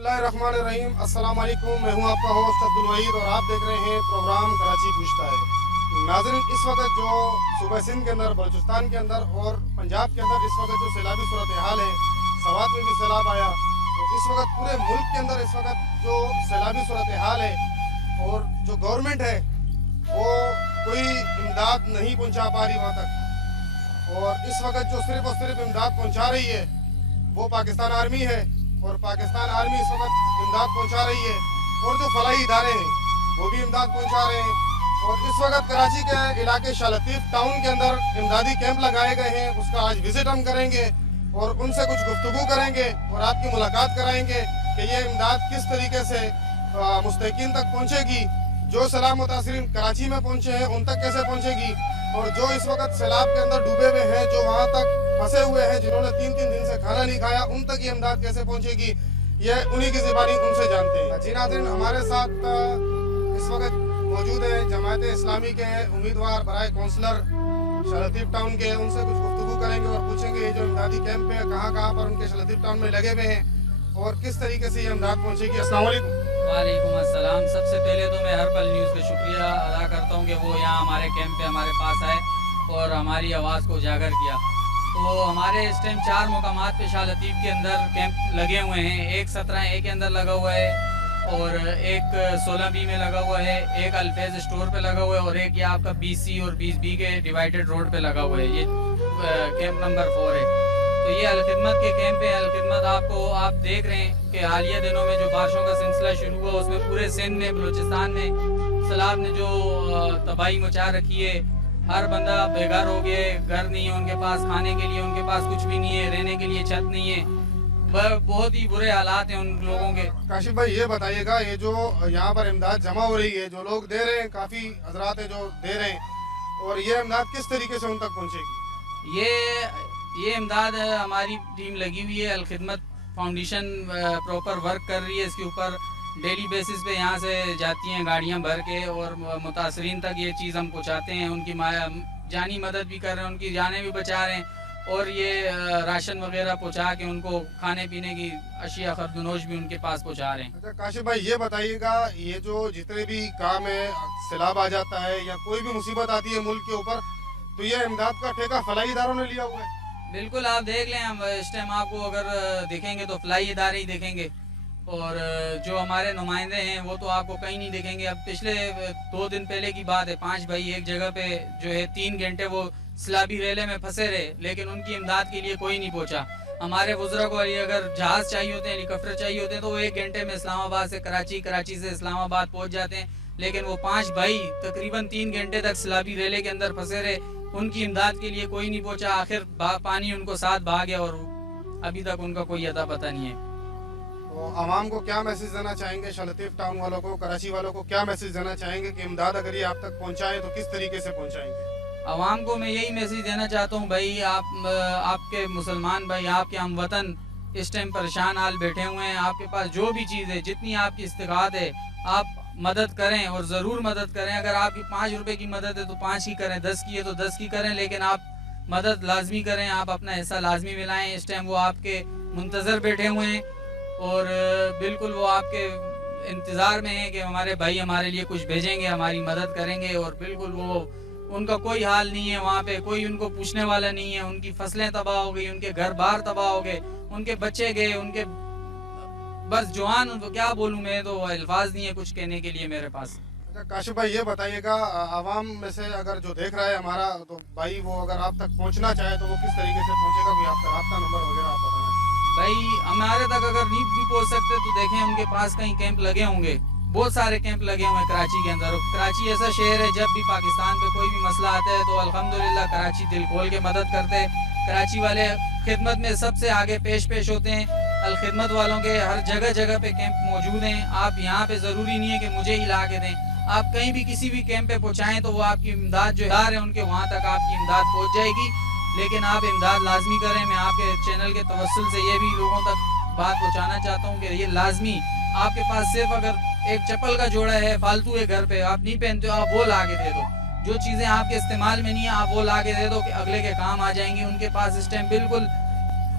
बिस्मिल्लाहिर्रहमानिर्रहीम। अस्सलाम वालेकुम। मैं हूं आपका होस्ट अब्दुल वहीद और आप देख रहे हैं प्रोग्राम कराची पूछता है। नाज़रीन, इस वक्त जो सूबा सिंध के अंदर, बलूचिस्तान के अंदर और पंजाब के अंदर इस वक्त जो सैलाबी सूरत हाल है, सवात में भी सैलाब आया, तो इस वक्त पूरे मुल्क के अंदर इस वक्त जो सैलाबी सूरत हाल है और जो गवर्नमेंट है वो कोई इमदाद नहीं पहुँचा पा रही वहाँ तक। और इस वक्त जो सिर्फ और सिर्फ इमदाद पहुँचा रही है वो पाकिस्तान आर्मी है और पाकिस्तान आर्मी इस वक्त इमदाद पहुंचा रही है और जो फलाही इदारे हैं वो भी इमदाद पहुंचा रहे हैं। और इस वक्त कराची के इलाके शाह लतीफ टाउन के अंदर इमदादी कैंप लगाए गए हैं, उसका आज विजिट हम करेंगे और उनसे कुछ गुफ्तगू करेंगे और आपकी मुलाकात कराएंगे कि ये इमदाद किस तरीके से मुस्तकीन तक पहुँचेगी, जो सैलाब मुतासरीन कराची में पहुँचे हैं उन तक कैसे पहुँचेगी, और जो इस वक्त सैलाब के अंदर डूबे हुए हैं, जो वहाँ तक फंसे हुए हैं, जिन्होंने 3-3 दिन से खाना नहीं खाया, उन तक ये इमदाद कैसे पहुँचेगी, ये उन्हीं की ज़बानी उनसे जानते हैं। जी नाज़रीन, हमारे साथ इस वक्त मौजूद है जमात इस्लामी के उम्मीदवार बराए कौंसलर शाह लतीफ टाउन के, उनसे कुछ गुफ्तगू करेंगे और पूछेंगे ये जो इमदादी कैंप है कहाँ कहाँ पर उनके शाह लतीफ टाउन में लगे हुए हैं और किस तरीके से ये इमदाद पहुँचेगी। अस्सलाम वालेकुम। वालेकुम अस्सलाम। सबसे पहले तो मैं हर पल न्यूज़ का शुक्रिया अदा करता हूँ कि वो यहाँ हमारे कैंप पे हमारे पास आए और हमारी आवाज़ को उजागर किया। तो हमारे इस टाइम 4 मुकामात पे शाह लतीफ़ के अंदर कैंप लगे हुए हैं। एक 17A के अंदर लगा हुआ है और एक 16B में लगा हुआ है, एक अल्फेज स्टोर पे लगा हुआ है और एक ये आपका 20C और 20B के डिवाइडेड रोड पे लगा हुआ है। ये कैंप नंबर 4 है। तो ये अलखिदमत के कैंप है। अलखिदमत आप देख रहे हैं कि हालिया दिनों में जो बारिशों का सिलसिला शुरू हुआ उसमें पूरे सिंध में, बलूचिस्तान में सैलाब ने जो तबाही मचा रखी है, हर बंदा बेघर हो गए, घर नहीं है उनके पास, खाने के लिए उनके पास कुछ भी नहीं है, रहने के लिए छत नहीं है, बहुत ही बुरे हालात हैं उन लोगों के। काशिफ भाई, ये बताइएगा, ये जो यहाँ पर इमदाद जमा हो रही है, जो लोग दे रहे हैं, काफ़ी हजरात हैं जो दे रहे हैं, और ये इमदाद किस तरीके से उन तक पहुँचेगी? ये इमदाद हमारी टीम लगी हुई है, अलखिदमत फाउंडेशन प्रॉपर वर्क कर रही है इसके ऊपर। डेली बेसिस पे यहाँ से जाती हैं गाड़ियाँ भर के और मुतासरीन तक ये चीज़ हम पहुँचाते हैं। उनकी जानी मदद भी कर रहे हैं, उनकी जानें भी बचा रहे हैं और ये राशन वगैरह पहुँचा के उनको खाने पीने की अशिया खरदनोश भी उनके पास पहुँचा रहे हैं। अच्छा काशिफ भाई, ये बताइएगा, ये जो जितने भी काम है, सैलाब आ जाता है या कोई भी मुसीबत आती है मुल्क के ऊपर, तो ये इमदाद का ठेका फलाही इदारों ने लिया हुआ है? बिल्कुल, आप देख लें, हम इस टाइम आपको अगर देखेंगे तो फलाई इदारे ही देखेंगे और जो हमारे नुमाइंदे हैं वो तो आपको कहीं नहीं देखेंगे। अब पिछले 2 दिन पहले की बात है, 5 भाई एक जगह पे जो है 3 घंटे वो सैलाबी रेले में फंसे रहे, लेकिन उनकी इमदाद के लिए कोई नहीं पहुंचा। हमारे बुजुर्ग को अगर जहाज़ चाहिए होते हैं, हेलीकॉप्टर चाहिए होते हैं, तो वो 1 घंटे में इस्लामाबाद से कराची, कराची से इस्लामाबाद पहुँच जाते हैं, लेकिन वो 5 भाई तकरीबन 3 घंटे तक सैलाबी रेले के अंदर फंसे रहे, उनकी इमदाद के लिए कोई नहीं पहुंचा। आखिर पानी उनको साथ भाग गया और अभी तक उनका कोई अता पता नहीं है। तो आवाम को क्या मैसेज देना चाहेंगे, शाह लतीफ टाउन वालों को, कराची वालों को क्या मैसेज देना चाहेंगे कि इमदाद अगर ये आप तक पहुंचाए तो किस तरीके से पहुंचाएंगे? आवाम को मैं यही मैसेज देना चाहता हूँ, भाई आपके मुसलमान भाई, आपके हम वतन इस टाइम परेशान हाल बैठे हुए हैं। आपके पास जो भी चीज़ है, जितनी आपकी इस्तिगात है, आप मदद करें और ज़रूर मदद करें। अगर आपकी 5 रुपए की मदद है तो 5 की करें, 10 की है तो 10 की करें, लेकिन आप मदद लाजमी करें, आप अपना हिस्सा लाजमी मिलाएं। इस टाइम वो आपके मुंतज़र बैठे हुए हैं और बिल्कुल वो आपके इंतज़ार में हैं कि हमारे भाई हमारे लिए कुछ भेजेंगे, हमारी मदद करेंगे। और बिल्कुल वो उनका कोई हाल नहीं है, वहाँ पे कोई उनको पूछने वाला नहीं है। उनकी फसलें तबाह हो गई, उनके घर बार तबाह हो गए, उनके बच्चे गए, उनके बस जवान, उनको क्या बोलूँ, मैं तो अल्फाज नहीं है कुछ कहने के लिए मेरे पास। अच्छा काशिफ भाई, ये बताइएगा, आवाम में से अगर जो देख रहा है हमारा, तो भाई वो अगर आप तक पहुंचना चाहे तो वो किस तरीके से पहुंचेगा? कोई आपका राब्ता नंबर वगैरह आप बताना चाहिए। भाई हमारे तक अगर नहीं भी पहुंच सकते तो देखें उनके पास कहीं कैंप लगे होंगे, बहुत सारे कैंप लगे हुए हैं कराची के अंदर। कराची ऐसा शहर है, जब भी पाकिस्तान पे कोई भी मसला आता है तो अल्हम्दुलिल्लाह कराची दिल खोल के मदद करते हैं। कराची वाले खिदमत में सबसे आगे पेश होते हैं। अलखिदमत वालों के हर जगह जगह पे कैंप मौजूद हैं। आप यहाँ पे ज़रूरी नहीं है कि मुझे ही ला के दें, आप कहीं भी किसी भी कैंप पे पहुँचाएँ तो वो आपकी इमदाद जो है उनके वहाँ तक आपकी इमदाद पहुँच जाएगी। लेकिन आप इमदाद लाजमी करें। मैं आपके चैनल के तवस्सुल से ये भी लोगों तक बात पहुँचाना चाहता हूँ कि ये लाजमी, आपके पास सिर्फ अगर एक चप्पल का जोड़ा है फालतू है घर पे, आप नहीं पहनते हो, आप वो ला के दे दो। जो चीज़ें आपके इस्तेमाल में नहीं है आप वो ला के दे दो कि अगले के काम आ जाएंगी। उनके पास इस टाइम बिल्कुल,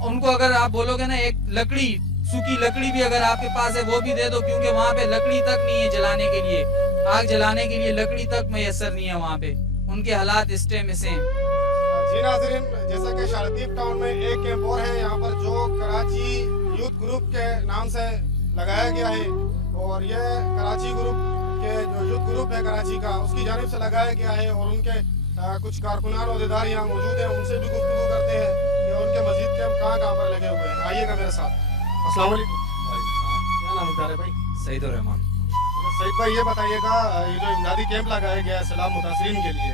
उनको अगर आप बोलोगे ना एक लकड़ी सूखी लकड़ी भी अगर आपके पास है वो भी दे दो, क्योंकि वहाँ पे लकड़ी तक नहीं है जलाने के लिए, आग जलाने के लिए लकड़ी तक मैसर नहीं है वहाँ पे, उनके हालात इस टाइम ऐसे हैं। जी नाज़रीन, जैसा कि शारदीप टाउन में एक कैंप और है यहाँ पर जो कराची यूथ ग्रुप के नाम से लगाया गया है, और ये कराची ग्रुप के जो यूथ ग्रुप है कराची का उसकी जानिब से लगाया गया है, और उनके कुछ कारकुनान अहदेदार यहाँ मौजूद हैं, उनसे भी गुफ्तगू करते हैं कि उनके मस्जिद कैंप कहाँ कहाँ पर लगे हुए हैं। आइएगा मेरे साथ। अस्सलाम वालेकुम। क्या नाम है प्यारे भाई? सईद उर रहमान। सईद भाई, ये बताइएगा ये जो इमदादी कैंप लगाया गया है सैलाब मुतासरीन के लिए,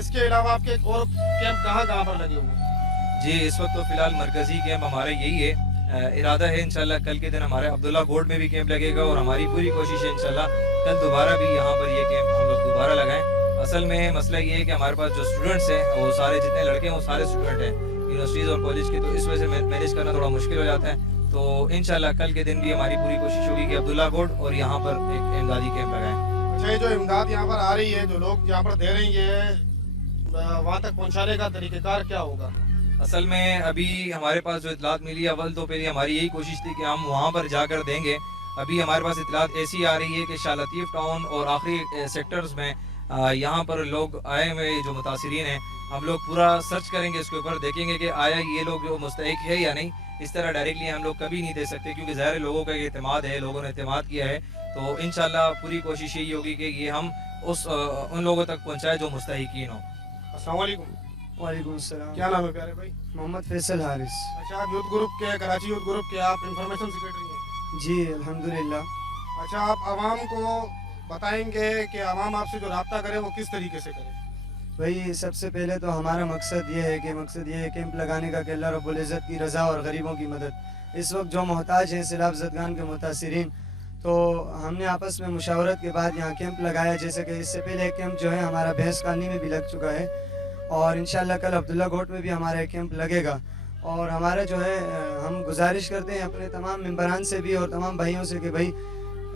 इसके अलावा आपके एक और कैंप कहाँ कहाँ पर लगे हुए हैं? जी, इस वक्त तो फिलहाल मरकजी कैंप हमारा यही है। इरादा है इंशाल्लाह कल के दिन हमारे अब्दुल्ला गोड में भी कैंप लगेगा, और हमारी पूरी कोशिश है इंशाल्लाह कल दोबारा भी यहाँ पर ये कैंप हम लोग दोबारा लगाएं। असल में मसला ये है कि हमारे पास जो स्टूडेंट्स हैं वो सारे जितने लड़के हैं वो सारे स्टूडेंट हैं यूनिवर्सिटीज़ और कॉलेज के, तो इस वजह से मैनेज करना थोड़ा मुश्किल हो जाता है। तो इंशाल्लाह कल के दिन भी हमारी पूरी कोशिश होगी कि अब्दुल्ला गोड और यहाँ पर एक इमदादी कैंप लगाएं। अच्छा, ये जो इमदाद यहाँ पर आ रही है, जो लोग यहाँ पर दे रहे हैं, वहाँ तक पहुँचाने का तरीक़ेकार क्या होगा? असल में अभी हमारे पास जो इतलात मिली है, अव्वल तो पहले हमारी यही कोशिश थी कि हम वहाँ पर जाकर देंगे। अभी हमारे पास इतलात ऐसी आ रही है कि शाह लतीफ़ टाउन और आखिरी सेक्टर्स में यहाँ पर लोग आए हुए जो मुतासिरीन हैं, हम लोग पूरा सर्च करेंगे इसके ऊपर, देखेंगे कि आया ये लोग जो मुस्तहिक है या नहीं। इस तरह डायरेक्टली हम लोग कभी नहीं दे सकते, क्योंकि ज़ाहिर लोगों का ये एतमाद है, लोगों ने एतमाद किया है। तो इंशाल्लाह पूरी कोशिश यही होगी कि ये हम उन लोगों तक पहुँचाए जो मुस्तहिकीन हो। अस्सलाम वालेकुम। वालेकुम सलाम। क्या नाम है प्यारे भाई? मोहम्मद फैसल हारिस। अच्छा, आप यूथ ग्रुप के, कराची यूथ ग्रुप के आप इंफॉर्मेशन सेक्रेटरी हैं? जी अल्हम्दुलिल्लाह। अच्छा, आप आवाम को बताएंगे कि आवाम आपसे जो रब्ता करे वो किस तरीके से करे? भाई सबसे पहले तो हमारा मकसद ये है कैंप लगाने का कि अल्लाह रब्बुल इज़्ज़त की रज़ा और गरीबों की मदद। इस वक्त जो मोहताज हैं सैलाब ज़दगान के मुतासिरीन, तो हमने आपस में मुशावरत के बाद यहाँ कैंप लगाया। जैसे कि इससे पहले एक कैंप जो है हमारा भैंस कॉलोनी में भी लग चुका है, और इंशाल्लाह कल अब्दुल्ला गोट में भी हमारा एक कैंप लगेगा। और हमारा जो है हम गुजारिश करते हैं अपने तमाम मेंबरान से भी और तमाम भाइयों से कि भाई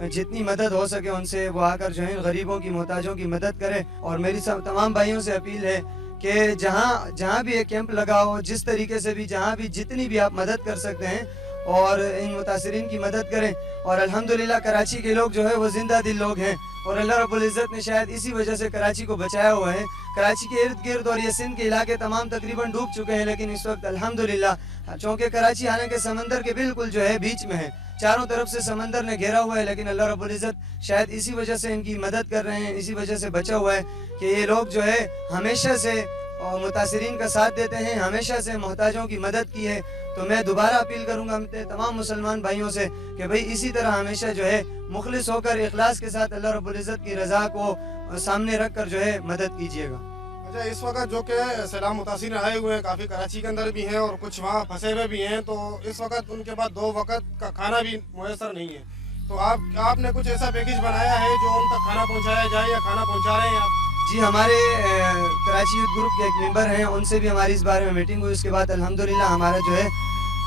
जितनी मदद हो सके उनसे वो आकर जो है गरीबों की मोहताजों की मदद करें। और मेरी सब तमाम भाइयों से अपील है कि जहाँ भी एक कैंप लगा हो, जिस तरीके से भी जहाँ भी जितनी भी आप मदद कर सकते हैं और इन मुतासिरीन की मदद करें। और अल्हम्दुलिल्लाह कराची के लोग जो है वो जिंदा दिल लोग हैं, और अल्लाह रब्बुल इज़्ज़त ने शायद इसी वजह से कराची को बचाया हुआ है। कराची के इर्द गिर्द और ये सिंध के इलाके तमाम तकरीबन डूब चुके हैं, लेकिन इस वक्त अल्हम्दुलिल्लाह चूँकि कराची आने के समंदर के बिल्कुल जो है बीच में है, चारों तरफ से समंदर ने घेरा हुआ है, लेकिन अल्लाह रब्बुल इज़्ज़त शायद इसी वजह से इनकी मदद कर रहे हैं, इसी वजह से बचा हुआ है कि ये लोग जो है हमेशा से मुतासिरीन का साथ देते हैं, हमेशा से मोहताजों की मदद की है। तो मैं दोबारा अपील करूंगा अपने तमाम मुसलमान भाइयों से कि भाई इसी तरह हमेशा जो है मुखलिस होकर इखलास के साथ अल्लाह रब्बुल इज़्ज़त की रज़ा को सामने रख कर जो है मदद कीजिएगा। अच्छा, इस वक्त जो कि सैलाब मुतासिर आए हुए हैं, काफ़ी कराची के अंदर भी हैं और कुछ वहाँ फंसे हुए भी हैं, तो इस वक्त उनके पास 2 वक्त का खाना भी मुयसर नहीं है। तो आपने कुछ ऐसा पैकेज बनाया है जो उन तक खाना पहुँचाया जाए, या खाना पहुँचा रहे हैं आप? जी, हमारे कराची यूथ ग्रुप के एक मेंबर हैं, उनसे भी हमारी इस बारे में मीटिंग हुई। उसके बाद अल्हम्दुलिल्लाह हमारा जो है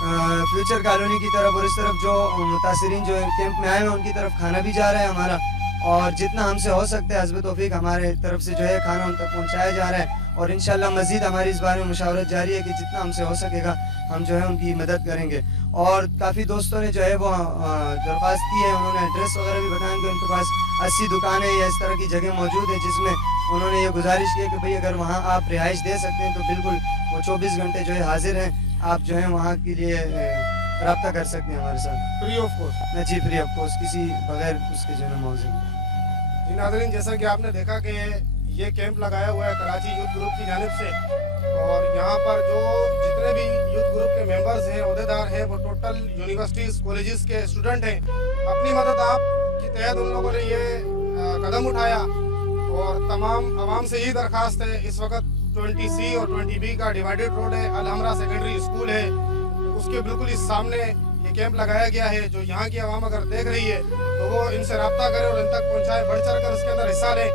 फ्यूचर कॉलोनी की तरफ और इस तरफ जो मुतासिरीन जो कैंप में आए हैं उनकी तरफ खाना भी जा रहा है हमारा, और जितना हमसे हो सकता है हस्ब तौफीक हमारे तरफ से जो है खाना उन तक पहुँचाया जा रहा है। और इंशाल्लाह मज़ीद हमारी इस बारे में मुशावरत जारी है कि जितना हमसे हो सकेगा हम जो है उनकी मदद करेंगे। और काफ़ी दोस्तों ने जो है वो दरख्वास्त की है, उन्होंने एड्रेस वगैरह भी बताया कि उनके पास 80 दुकानें या इस तरह की जगह मौजूद है, जिसमें उन्होंने ये गुजारिश की है कि भाई अगर वहाँ आप रिहाइश दे सकते हैं तो बिल्कुल वो 24 घंटे जो है हाजिर हैं, आप जो है वहाँ के लिए रब्ता कर सकते हैं हमारे साथ फ्री ऑफ कॉस्ट। जी, फ्री ऑफ कॉस्ट, किसी बगैर उसके जो है मौजूद। जी नाज़रीन, जैसा कि आपने देखा कि ये कैंप लगाया हुआ है कराची यूथ ग्रुप की जानिब से, और यहाँ पर जो जितने भी यूथ ग्रुप के मेंबर्स हैं, अहदेदार हैं, वो टोटल यूनिवर्सिटीज़ कॉलेजेस के स्टूडेंट हैं। अपनी मदद आपकी तहत उन लोगों ने ये कदम उठाया, और तमाम आवाम से यही दरख्वास्त है। इस वक्त 20C और 20B का डिवाइडेड रोड है, अल हमरा सेकेंडरी स्कूल है, उसके बिल्कुल इस सामने ये कैंप लगाया गया है। जो यहाँ की आवाम अगर देख रही है तो वो इनसे रब्ता करे और इन तक पहुँचाए, बढ़ चढ़ कर इसके अंदर हिस्सा लें।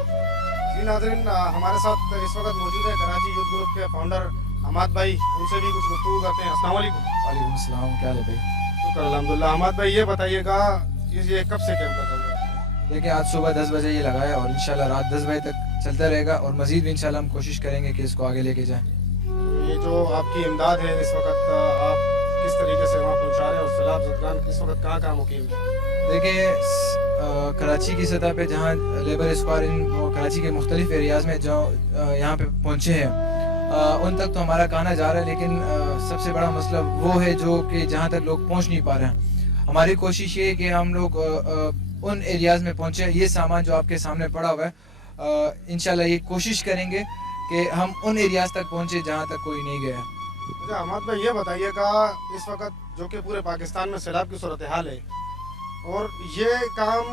जी नाज़रीन, हमारे साथ इस वक्त मौजूद है कराची यूथ ग्रुप के फाउंडर अहमद भाई, उनसे भी कुछ गुफ्तगू करते हैं। अस्सलाम वालेकुम। वालेकुम अस्सलाम। क्या हाल है भाई? शुक्र अल्हम्दुलिल्लाह। अहमद भाई, ये बताइएगा ये कब से कैंप लगा हुआ है? देखिए, आज सुबह 10 बजे ये लगाया और इंशाल्लाह रात 10 बजे तक चलता रहेगा, और मज़ीद भी इंशाल्लाह हम कोशिश करेंगे कि इसको आगे लेके जाएं। ये जो आपकी इमदाद है इस वक्त, आप किस तरीके से वहाँ पहुँचा रहे हैं, और सैलाब ज़दगान इस वक्त कहाँ मुकीम है? देखिए कराची की सतह पे जहाँ लेबर स्क्वाड इन कराची के मुख्तलिफ एरियाज़ में जो यहाँ पे पहुँचे हैं उन तक तो हमारा कहना जा रहा है, लेकिन सबसे बड़ा मसला वो है जो कि जहाँ तक लोग पहुँच नहीं पा रहे हैं। हमारी कोशिश ये है कि हम लोग उन एरियाज़ में पहुँचे। ये सामान जो आपके सामने पड़ा हुआ है इंशाल्लाह ये कोशिश करेंगे कि हम उन एरियाज़ तक पहुँचे जहाँ तक कोई नहीं गया। अच्छा अहमद भाई, ये बताइएगा इस वक्त जो कि पूरे पाकिस्तान में सैलाब की सूरत हाल है और ये काम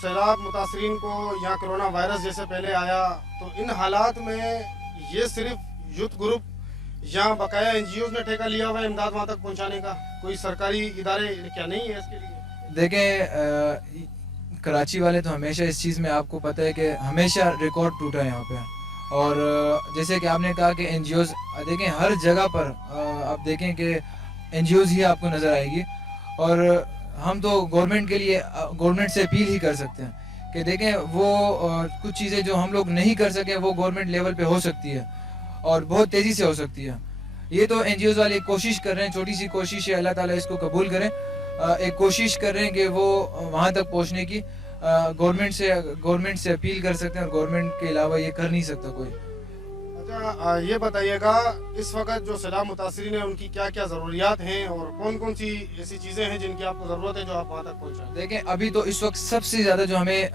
सैलाब मुतासरीन को यहाँ कोरोना वायरस जैसे पहले आया, तो इन हालात में ये सिर्फ यूथ ग्रुप या बकाया NGOs ने ठेका लिया हुआ है इमदाद वहाँ तक पहुँचाने का? कोई सरकारी इदारे क्या नहीं है इसके लिए? देखें कराची वाले तो हमेशा इस चीज़ में आपको पता है कि हमेशा रिकॉर्ड टूटा है यहाँ पे, और जैसे कि आपने कहा कि NGOs देखें हर जगह पर आप देखें कि NGOs ही आपको नज़र आएगी, और हम तो गवर्नमेंट के लिए गवर्नमेंट से अपील ही कर सकते हैं कि देखें वो कुछ चीज़ें जो हम लोग नहीं कर सके वो गवर्नमेंट लेवल पे हो सकती है और बहुत तेज़ी से हो सकती है। ये तो NGOs वाले कोशिश कर रहे हैं, छोटी सी कोशिश है, अल्लाह ताला इसको कबूल करें। एक कोशिश कर रहे हैं कि वो वहाँ तक पहुँचने की गवर्नमेंट से अपील कर सकते हैं, और गवर्नमेंट के अलावा ये कर नहीं सकता कोई। अच्छा ये बताइएगा इस वक्त जो सैलाब मुतासरीन है उनकी क्या क्या ज़रूरियात हैं और कौन कौन सी ऐसी चीज़ें हैं जिनकी आपको ज़रूरत है जो आप वहाँ तक पहुँचाएं? देखें अभी तो इस वक्त सबसे ज़्यादा जो हमें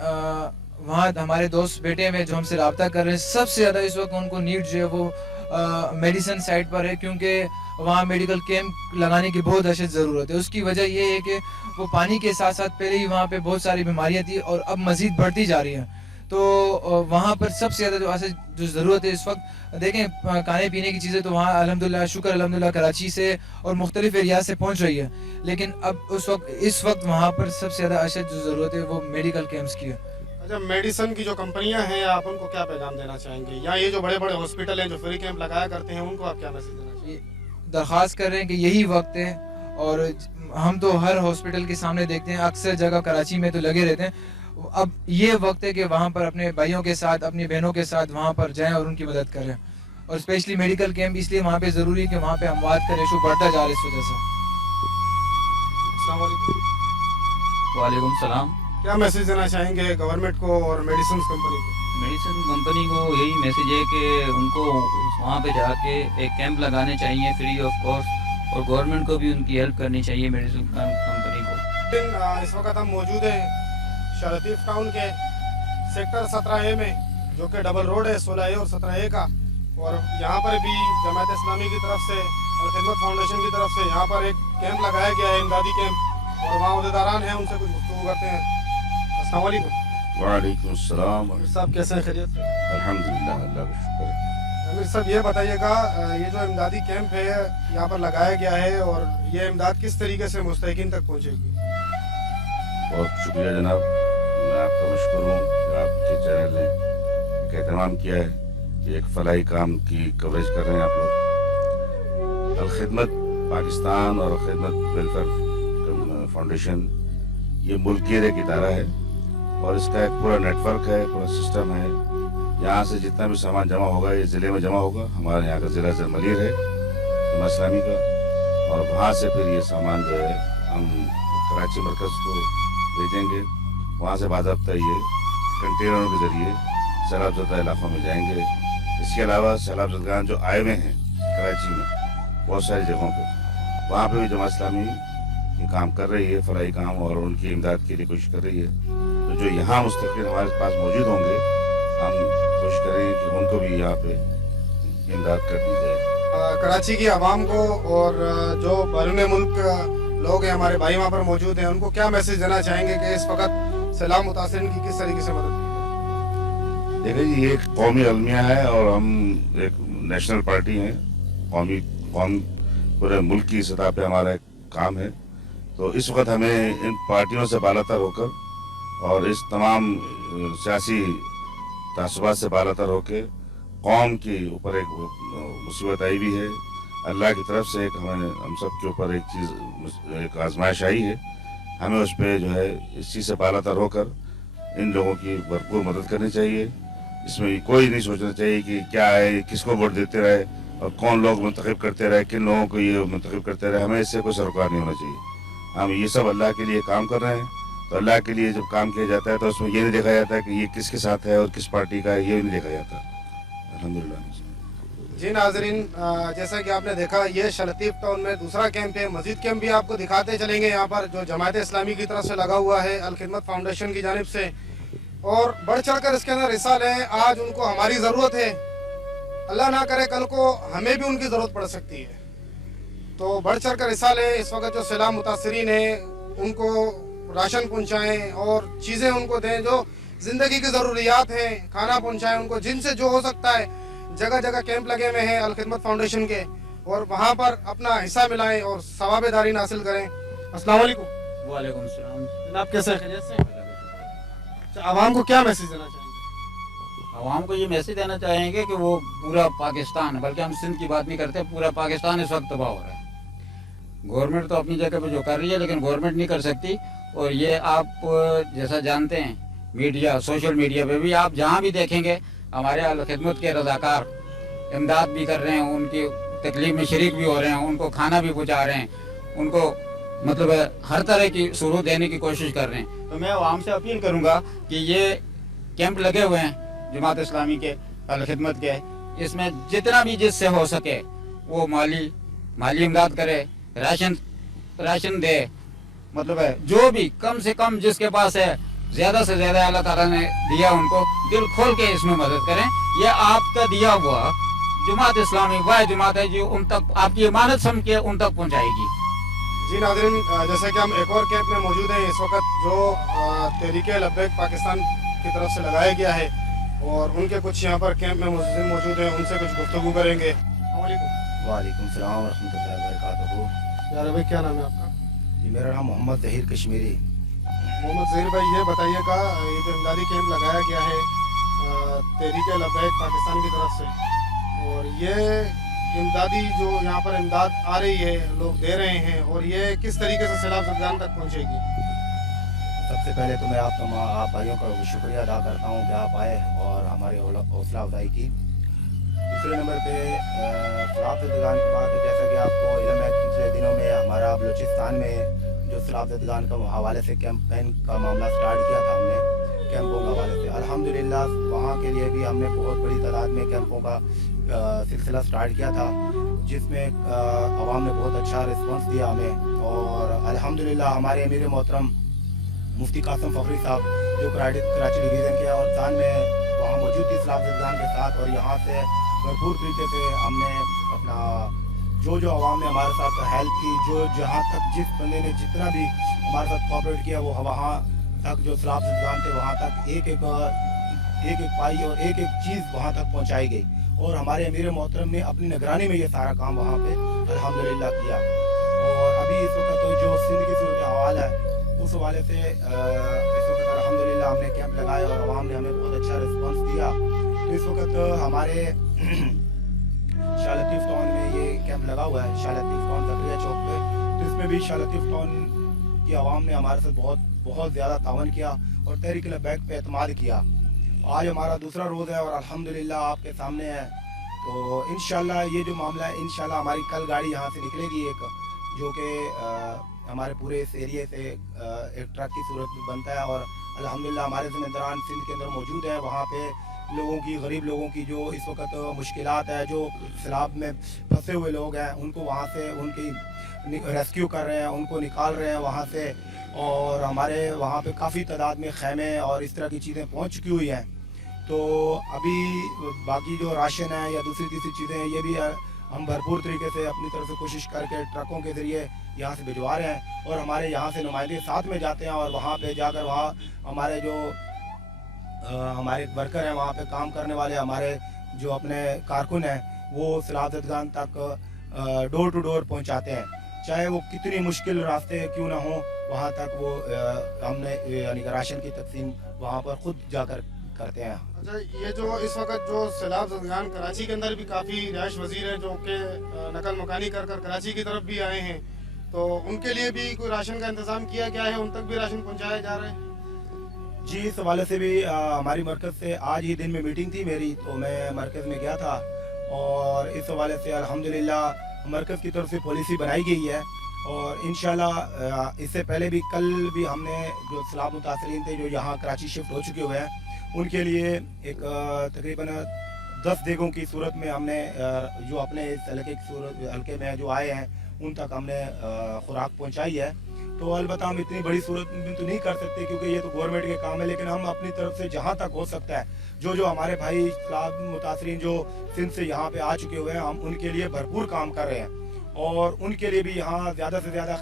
वहाँ हमारे दोस्त बैठे हुए जो हमसे रब्ता कर रहे हैं, सबसे ज़्यादा इस वक्त उनको नीड जो है वो मेडिसिन साइड पर है, क्योंकि वहाँ मेडिकल कैंप लगाने की बहुत अशद ज़रूरत है। उसकी वजह ये है कि वो पानी के साथ साथ पहले ही वहाँ पे बहुत सारी बीमारियाँ थी और अब मज़ीद बढ़ती जा रही हैं, तो वहाँ पर सबसे ज़्यादा जो ज़रूरत है इस वक्त। देखें खाने पीने की चीज़ें तो वहाँ अल्हम्दुलिल्लाह शुक्र अल्हम्दुलिल्लाह कराची से और मुख्तलिफ एरिया से पहुँच रही है, लेकिन अब इस वक्त वहाँ पर सबसे ज़्यादा अशद जो ज़रूरत है वो मेडिकल कैंप्स की है। अच्छा मेडिसिन की जो कंपनियां हैं आप उनको क्या पैगाम देना चाहेंगे, या ये जो बड़े बड़े हॉस्पिटल हैं जो फ्री कैंप लगाया करते हैं उनको आप क्या मैसेज देना चाहेंगे? दरख्वास्त कर रहे हैं कि यही वक्त है, और हम तो हर हॉस्पिटल के सामने देखते हैं, अक्सर जगह कराची में तो लगे रहते हैं। अब ये वक्त है कि वहाँ पर अपने भाइयों के साथ अपनी बहनों के साथ वहाँ पर जाएं और उनकी मदद करें, और स्पेशली मेडिकल कैंप इसलिए वहाँ पे ज़रूरी है कि वहाँ पे अमवात का रेशो बढ़ता जा रहा है इस वजह से। अस्सलाम वालेकुम। वालेकुम सलाम। क्या मैसेज देना चाहेंगे गवर्नमेंट को और मेडिसिन कंपनी को? मेडिसिन कंपनी को यही मैसेज है कि उनको वहाँ पे जाके एक कैंप लगाने चाहिए फ्री ऑफ कॉस्ट, और गवर्नमेंट को भी उनकी हेल्प करनी चाहिए मेडिसिन कंपनी को। इस वक्त हम मौजूद हैं शाह लतीफ़ टाउन के सेक्टर 17A में, जो कि डबल रोड है 16A और 17A का, और यहाँ पर भी जमात इस्लामी की तरफ से और खिदमत फाउंडेशन की तरफ से यहाँ पर एक कैंप लगाया गया है, इमदादी कैंप, और वहाँ उहदेदारान हैं उनसे कुछ गुफ्तगू करते हैं। अस्सलाम वालेकुम। वालेकुम सलाम। अमीर साहब कैसे हैं, खैरियत से? अल्हम्दुलिल्लाह, अल्लाह का शुक्र है। अमीर साहब ये बताइएगा ये जो इमदादी कैंप है यहाँ पर लगाया गया है, और ये इमदाद किस तरीके से मुस्तहिकीन तक पहुँचेगी? बहुत शुक्रिया जनाब, मैं आपका मशकूर हूँ कि आपके चैनल ने एक एहतमाम किया है कि एक फलाही काम की कवरेज कर रहे हैं आप लोग। अल-खिदमत पाकिस्तान और खिदमत वेलफेयर फाउंडेशन ये मुल्क की एक इदारा है, और इसका एक पूरा नेटवर्क है, पूरा सिस्टम है। यहाँ से जितना भी सामान जमा होगा ये ज़िले में जमा होगा। हमारे यहाँ का ज़िला ज़रमलीर है जमात इस्लामी का, और वहाँ से फिर ये सामान जो है हम कराची मरकज़ को भेजेंगे। वहाँ से बाज़ाब्ता ये कंटेनरों के ज़रिए सैलाब ज़दा इलाक़ों में जाएंगे। इसके अलावा सैलाब ज़दगान जो आए हुए हैं कराची में बहुत सारी जगहों पर, वहाँ पर भी जमात इस्लामी ये काम कर रही है, फलाही काम, और उनकी इमदाद के लिए कोशिश कर रही है। तो जो यहाँ मुस्तक़िल हमारे पास मौजूद होंगे हम कोशिश करेंगे कि उनको भी यहाँ पे इमदाद कर दी जाए। कराची की आवाम को और जो बैरून मुल्क लोग हैं हमारे भाई वहाँ पर मौजूद हैं उनको क्या मैसेज देना चाहेंगे कि इस वक्त सैलाब मुतासरीन की किस तरीके से मदद की? देखिए ये एक कौमी अलमिया है और हम एक नेशनल पार्टी हैं, कौम पूरे मुल्क की सतह पे हमारा एक काम है। तो इस वक्त हमें इन पार्टियों से बालातर होकर और इस तमाम सियासी तासुबात से बालातर होकर कौम के ऊपर एक मुसीबत आई भी है, अल्लाह की तरफ से एक हम सब के ऊपर एक चीज़ एक आजमाइश आई है। हमें उस पर जो है इस चीज़ से बालातर होकर इन लोगों की भरपूर मदद करनी चाहिए। इसमें कोई नहीं सोचना चाहिए कि क्या है, किसको वोट देते रहे और कौन लोग मुंतखब करते रहे, किन लोगों को ये मुंतखब करते रहे। हमें इससे कोई सरोकार नहीं होना चाहिए। हम ये सब अल्लाह के लिए काम कर रहे हैं। तो अल्लाह के लिए जब काम किया जाता है तो उसमें ये नहीं देखा जाता है कि ये किसके साथ है और किस पार्टी का है, ये नहीं देखा जाता। अल्हम्दुलिल्लाह। जी नाजरीन, जैसा कि आपने देखा, ये शलतीफ टाउन में दूसरा कैंप है। मजीद कैंप भी आपको दिखाते चलेंगे यहाँ पर, जो जमात इस्लामी की तरफ से लगा हुआ है, अल खिदमत फाउंडेशन की जानिब से, और बढ़ चढ़ कर इसके अंदर हिस्सा लें। आज उनको हमारी ज़रूरत है, अल्लाह ना करे कल को हमें भी उनकी ज़रूरत पड़ सकती है, तो बढ़ चढ़ कर हिस्सा लें। इस वक्त जो सैलाब मुतासरीन हैं उनको राशन पहुँचाएँ और चीज़ें उनको दें जो ज़िंदगी की ज़रूरियात हैं, खाना पहुँचाएँ उनको, जिनसे जो हो सकता है। जगह जगह कैंप लगे हुए हैं अल खिदमत फाउंडेशन के, और वहाँ पर अपना हिस्सा मिलाएं और सवाबेदारी हासिल करें। अस्सलाम वालेकुम। वालेकुम सलाम। जनाब कैसे हैं? खैरियत से? आवाम को क्या मैसेज देना चाहेंगे? आवाम को ये मैसेज देना चाहेंगे कि वो पूरा पाकिस्तान, बल्कि हम सिंध की बात नहीं करते, पूरा पाकिस्तान इस वक्त तबाह हो रहा है। गवर्नमेंट तो अपनी जगह पे जो कर रही है, लेकिन गवर्नमेंट नहीं कर सकती। और ये आप जैसा जानते हैं, मीडिया, सोशल मीडिया पे भी आप जहाँ भी देखेंगे, हमारे अल खिदमत के रज़ाकार इमदाद भी कर रहे हैं, उनकी तकलीफ में शरीक भी हो रहे हैं, उनको खाना भी पहुँचा रहे हैं, उनको मतलब हर तरह की सहूलत देने की कोशिश कर रहे हैं। तो मैं आवाम से अपील करूँगा कि ये कैंप लगे हुए हैं जमात इस्लामी के, अल खिदमत के, इसमें जितना भी जिससे हो सके वो माली इमदाद करे, राशन दे, मतलब है जो भी कम से कम जिसके पास है, ज्यादा से ज्यादा अल्लाह ताला ने दिया उनको दिल खोल के इसमें मदद करें। ये आपका दिया हुआ जमात इस्लामी वह जमात है जो उन तक आपकी इमानत समझ के उन तक पहुंचाएगी। जी नाज़रीन, जैसे कि हम एक और कैंप में मौजूद हैं इस वक्त, जो तहरीके लब्बैक पाकिस्तान की तरफ से लगाया गया है, और उनके कुछ यहाँ पर कैंप में मौजूद हैं, उनसे कुछ गुफ्तगू करेंगे। वालेकुम सलाम व रहमतुल्लाहि व बरकातुहू। यार भाई, क्या नाम है आपका? जी मेरा नाम मोहम्मद ज़हीर कश्मीरी। मोहम्मद ज़हीर भाई, ये बताइएगा, ये जो इमदादी कैंप लगाया गया है तहरीके लब्बैक पाकिस्तान की तरफ से, और ये इमदादी जो यहाँ पर इमदाद आ रही है, लोग दे रहे हैं, और ये किस तरीके से सैलाब ज़दगान तक पहुँचेगी? सबसे पहले तो मैं आप भाइयों का शुक्रिया अदा करता हूँ कि आप आए और हमारी हौसला अफजाई की। दूसरे नंबर पे सैलाब ज़दगान की बात है, जैसा कि आपको इल्म है, पिछले दिनों में हमारा बलूचिस्तान में जो सैलाब ज़दगान का हवाले से कैंपेन का मामला स्टार्ट किया था हमने, कैंपों के हवाले से अल्हम्दुलिल्लाह वहाँ के लिए भी हमने बहुत बड़ी तादाद में कैंपों का सिलसिला स्टार्ट किया था, जिसमें आवाम ने बहुत अच्छा रिस्पांस दिया हमें। और अल्हम्दुलिल्लाह हमारे अमीर मोहतरम मुफ्ती कासिम फ़खरी साहब जो कराची डिवीज़न के और तान में वहाँ मौजूद थी सैलाब ज़दगान के साथ, और यहाँ से भरपूर तरीके से हमने अपना जो आवाम ने हमारे साथ हेल्प की, जो जहाँ तक जिस बंदे ने जितना भी हमारे साथ कोऑपरेट किया, वो वहाँ तक जो सैलाब ज़दगान थे वहाँ तक एक एक पाई और एक एक चीज़ वहाँ तक पहुँचाई गई, और हमारे अमीर मोहतरम ने अपनी निगरानी में ये सारा काम वहाँ पे अल्हम्दुलिल्लाह किया। और अभी इस वक्त तो जो सिंध की सूरत हाल है, उस हवाले से इस वक्त अल्हम्दुलिल्लाह हमने कैंप लगाया और आवाम ने हमें बहुत अच्छा रिस्पॉन्स दिया। तो इस वक्त हमारे शाह लतीफ़ टाउन में ये कैंप लगा हुआ है, शाह लतीफ़ टाउन तकरिया चौक पे। तो इसमें भी शाह लतीफ़ टाउन की आवाम ने हमारे साथ बहुत ज़्यादा तावन किया और तहरीक लब्बैक पे एतमाद किया। आज हमारा दूसरा रोज़ है और अल्हम्दुलिल्लाह आपके सामने है। तो इंशाल्लाह ये जो मामला है, इंशाल्लाह हमारी कल गाड़ी यहाँ से निकलेगी एक, जो कि हमारे पूरे इस एरिए से एक ट्रक की सूरत में बनता है। और अल्हम्दुलिल्लाह हमारे ज़िम्मेदारान सिंध के अंदर मौजूद हैं, वहाँ पे लोगों की, गरीब लोगों की जो इस वक्त मुश्किलात है, जो सैलाब में फंसे हुए लोग हैं, उनको वहाँ से उनकी रेस्क्यू कर रहे हैं, उनको निकाल रहे हैं वहाँ से। और हमारे वहाँ पे काफ़ी तादाद में खैमे और इस तरह की चीज़ें पहुँच चुकी हुई हैं। तो अभी बाकी जो राशन है या दूसरी चीज़ें हैं, ये भी हम भरपूर तरीके से अपनी तरफ से कोशिश करके ट्रकों के ज़रिए यहाँ से भिजवा रहे हैं। और हमारे यहाँ से नुमाइंदे साथ में जाते हैं और वहाँ पे जाकर वहाँ हमारे जो हमारे वर्कर हैं, वहाँ पे काम करने वाले हमारे जो अपने कारकुन हैं, वो सैलाब ज़दगान तक डोर टू डोर पहुँचाते हैं, चाहे वो कितनी मुश्किल रास्ते क्यों ना हो, वहाँ तक वो हमने यानी राशन की तकसीम वहाँ पर खुद जाकर करते हैं। अच्छा, ये जो इस वक्त जो सैलाब ज़दगान कराची के अंदर भी काफ़ी रिहाइश वजीर हैं जो कि नकल मकानी कर कराची की तरफ भी आए हैं, तो उनके लिए भी कोई राशन का इंतज़ाम किया गया है, उन तक भी राशन पहुँचाया जा रहा है? जी, इस हवाले से भी हमारी मरकज़ से आज ही दिन में मीटिंग थी मेरी, तो मैं मरकज़ में गया था और इस हवाले से अल्हम्दुलिल्लाह मरकज़ की तरफ से पॉलिसी बनाई गई है اور इंशाल्लाह इससे पहले भी कल भी हमने जो सैलाब मुतासरीन थे जो यहाँ कराची शिफ्ट हो चुके हुए हैं उनके लिए एक तकरीबन 10 देगों की सूरत में हमने जो अपने इस हल्के में जो आए हैं उन तक हमने खुराक पहुँचाई है। तो अलबत्ता हम इतनी बड़ी सूरत में तो नहीं कर सकते क्योंकि ये तो गवर्नमेंट के काम है, लेकिन हम अपनी तरफ से जहाँ तक हो सकता है जो हमारे भाई सैलाब मुतासरीन जो सिंध से यहाँ पे आ चुके हुए हैं हम उनके लिए भरपूर काम कर रहे हैं और उनके लिए भी यहाँ ज़्यादा से ज़्यादा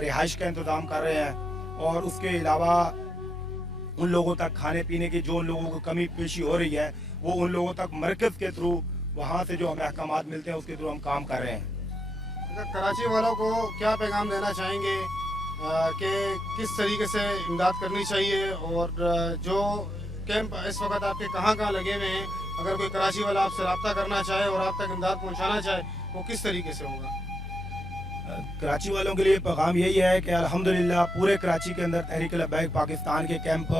रिहाइश का इंतज़ाम कर रहे हैं। और उसके अलावा उन लोगों तक खाने पीने की जो उन लोगों को कमी पेशी हो रही है वो उन लोगों तक मरकज़ के थ्रू वहाँ से जो हमें अहकामात मिलते हैं उसके थ्रू हम काम कर रहे हैं। कराची वालों को क्या पैगाम देना चाहेंगे कि किस तरीके से इमदाद करनी चाहिए और जो कैंप इस वक्त आपके कहाँ लगे हुए हैं, अगर कोई कराची वाला आपसे रब्ता करना चाहे और आप तक इमदाद पहुँचाना चाहे वो किस तरीके से होगा? कराची वालों के लिए पैगाम यही है कि अल्हम्दुलिल्लाह पूरे कराची के अंदर तहरीक लब्बैक पाकिस्तान के कैंप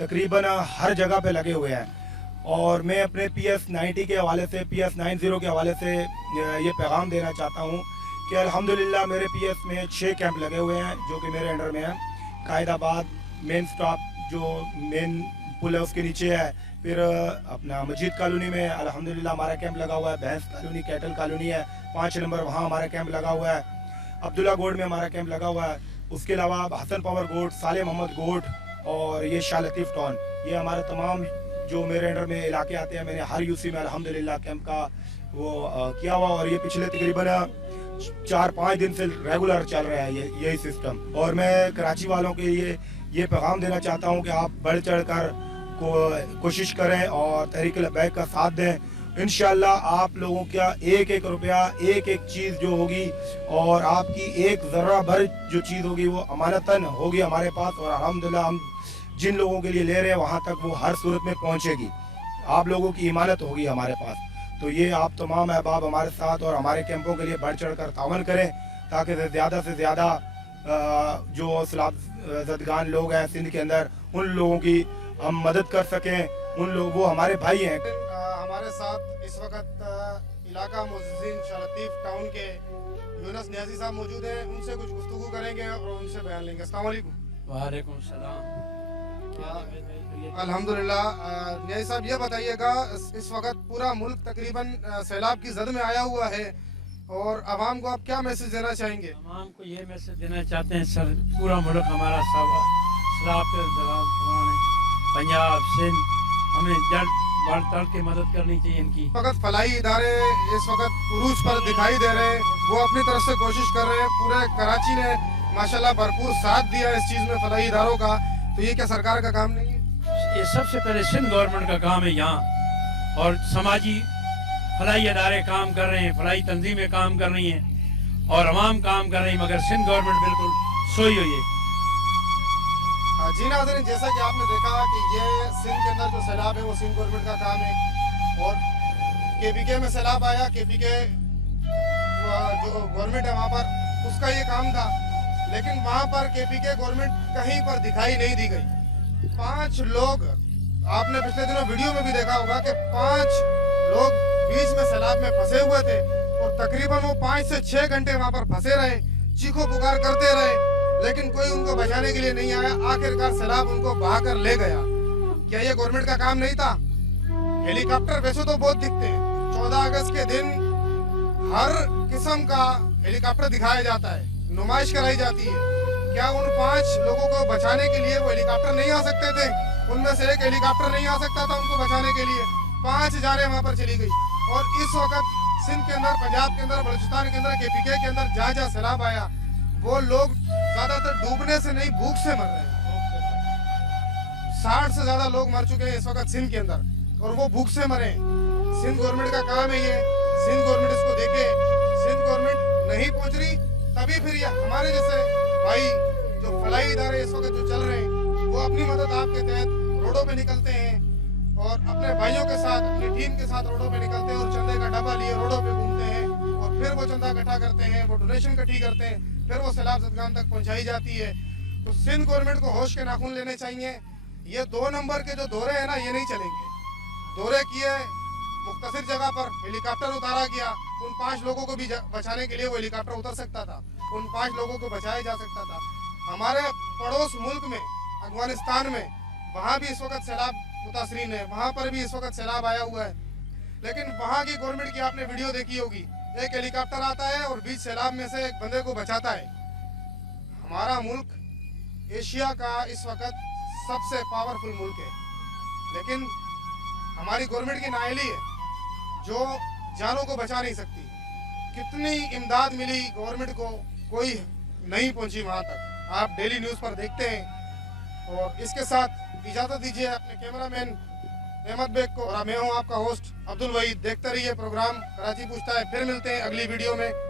तकरीबन हर जगह पे लगे हुए हैं और मैं अपने PS90 के हवाले से PS90 के हवाले से ये पैगाम देना चाहता हूँ कि अल्हम्दुलिल्लाह मेरे PS में 6 कैंप लगे हुए हैं जो कि मेरे अंडर में है। कायदाबाद मेन स्टॉप जो मेन पुल है उसके नीचे है, फिर अपना मस्जिद कॉलोनी में अल्हम्दुलिल्लाह हमारा कैंप लगा हुआ है, भैंस कॉलोनी कैटल कॉलोनी है 5 नंबर वहाँ हमारा कैंप लगा हुआ है, अब्दुल्ला गोड में हमारा कैंप लगा हुआ है, उसके अलावा हसन पावर गोड, साले मोहम्मद गोड और ये शाह लतीफ़ टाउन, ये हमारे तमाम जो मेरे अंडर में इलाके आते हैं मैंने हर यूसी में अल्हम्दुलिल्लाह कैंप का वो किया हुआ और ये पिछले तकरीबन 4-5 दिन से रेगुलर चल रहा है यही सिस्टम। और मैं कराची वालों के लिए ये पैगाम देना चाहता हूँ कि आप बढ़ चढ़ कर कोशिश करें और तहरीक लब्बैक का साथ दें। इंशाअल्लाह आप लोगों का एक एक रुपया एक एक चीज़ जो होगी और आपकी एक ज़र्रा भर जो चीज़ होगी वो अमानतन होगी हमारे पास और अल्हम्दुलिल्लाह हम जिन लोगों के लिए ले रहे हैं वहाँ तक वो हर सूरत में पहुँचेगी, आप लोगों की इमानत होगी हमारे पास। तो ये आप तमाम अहबाब हमारे साथ और हमारे कैंपों के लिए बढ़ चढ़ कर तावन करें ताकि ज़्यादा से ज़्यादा जो सैलाब ज़दगान लोग हैं सिंध के अंदर उन लोगों की हम मदद कर सकें, उन लोग वो हमारे भाई हैं। हमारे साथ इस वक्त इलाका मुअज़्ज़िज़ीन शाह लतीफ़ टाउन के यूनुस नियाज़ी साहब मौजूद हैं, उनसे कुछ गुफ्तगू करेंगे और उनसे बयान लेंगे। अस्सलाम वालेकुम। वालेकुम सलाम। अल्हम्दुलिल्लाह नियाज़ी साहब ये बताइएगा इस वक्त पूरा मुल्क तकरीबन सैलाब की जद में आया हुआ है और आवाम को आप क्या मैसेज देना चाहेंगे? आवाम को ये मैसेज देना चाहते हैं सर पूरा मुल्क हमारा सैलाब के दौरान पंजाब सिंध हमें जड़ बढ़ चढ़ के मदद करनी चाहिए इनकी। वक्त फलाई इदारे इस वक्त उरूज पर दिखाई दे रहे हैं, वो अपनी तरफ से कोशिश कर रहे हैं, पूरे कराची ने माशाल्लाह भरपूर साथ दिया इस चीज़ में फलाई इदारों का, तो ये क्या सरकार का काम नहीं है? ये सबसे पहले सिंध गवर्नमेंट का काम है यहाँ और समाजी फलाई इदारे काम कर रहे हैं, फलाई तंजीमें काम कर रही हैं और अवाम काम कर रही है, मगर सिंध गवर्नमेंट बिल्कुल सोई हुई है। जी नाज़रीन, जैसा कि आपने देखा कि ये सिंध के अंदर जो सैलाब है वो सिंध गवर्नमेंट का काम है और KPK में सैलाब आया, KPK जो गवर्नमेंट है वहाँ पर उसका ये काम था, लेकिन वहाँ पर KPK गवर्नमेंट कहीं पर दिखाई नहीं दी गई। 5 लोग आपने पिछले दिनों वीडियो में भी देखा होगा कि 5 लोग बीच में सैलाब में फंसे हुए थे और तकरीबन वो 5 से 6 घंटे वहाँ पर फंसे रहे, चीखो पुकार करते रहे, लेकिन कोई उनको बचाने के लिए नहीं आया। आखिरकार सैलाब उनको बहा कर ले गया। क्या ये गवर्नमेंट का काम नहीं था? हेलीकॉप्टर वैसे तो बहुत दिखते हैं, 14 अगस्त के दिन हर किस्म का हेलीकॉप्टर दिखाया जाता है, नुमाइश कराई जाती है। क्या उन 5 लोगों को बचाने के लिए वो हेलीकॉप्टर नहीं आ सकते थे? उनमें से एक हेलीकॉप्टर नहीं आ सकता था उनको बचाने के लिए? 5 जानें वहाँ पर चली गई। और इस वक्त सिंध के अंदर, पंजाब के अंदर, बलूचिस्तान के अंदर, KPK के अंदर जहाँ जहाँ सैलाब आया वो लोग ज्यादातर डूबने से नहीं भूख से मर रहे हैं। 60 से ज्यादा लोग मर चुके हैं इस वक्त सिंध के अंदर और वो भूख से मरे। सिंध गवर्नमेंट का काम है ये, सिंध गवर्नमेंट इसको देखे। सिंध गवर्नमेंट नहीं पहुंच रही तभी फिर ये हमारे जैसे भाई जो फलाई इदारे इस वक्त जो चल रहे हैं वो अपनी मदद आपके तहत रोडों पे निकलते हैं और अपने भाइयों के साथ, अपनी टीम के साथ रोडों पे निकलते हैं और चंदे का डब्बा लिए रोडों पे घूमते हैं और फिर वो चंदा इकट्ठा करते हैं, वो डोनेशन इकट्ठी करते हैं, फिर वो सैलाब ज़दगान तक पहुंचाई जाती है। तो सिंध गवर्नमेंट को होश के नाखून लेने चाहिए। ये 2 नंबर के जो दौरे हैं ना ये नहीं चलेंगे। दौरे किए मुख्तसर जगह पर, हेलीकॉप्टर उतारा गया, उन 5 लोगों को भी बचाने के लिए वो हेलीकॉप्टर उतर सकता था, उन 5 लोगों को बचाया जा सकता था। हमारे पड़ोस मुल्क में अफगानिस्तान में वहाँ भी इस वक्त सैलाब मुतासरीन है, वहाँ पर भी इस वक्त सैलाब आया हुआ है, लेकिन वहाँ की गवर्नमेंट की आपने वीडियो देखी होगी, एक हेलीकॉप्टर आता है और बीच सैलाब में से एक बंदे को बचाता है। हमारा मुल्क एशिया का इस वक्त सबसे पावरफुल मुल्क है, लेकिन हमारी गवर्नमेंट की नाअहली है जो जानों को बचा नहीं सकती। कितनी इमदाद मिली गवर्नमेंट को, कोई नहीं पहुंची वहां तक। आप डेली न्यूज़ पर देखते हैं। और इसके साथ इजाज़त दीजिए अपने कैमरामैन अहमद बेग को, और मैं हूं आपका होस्ट अब्दुल वहीद। देखते रहिए प्रोग्राम कराची पूछता है। फिर मिलते हैं अगली वीडियो में।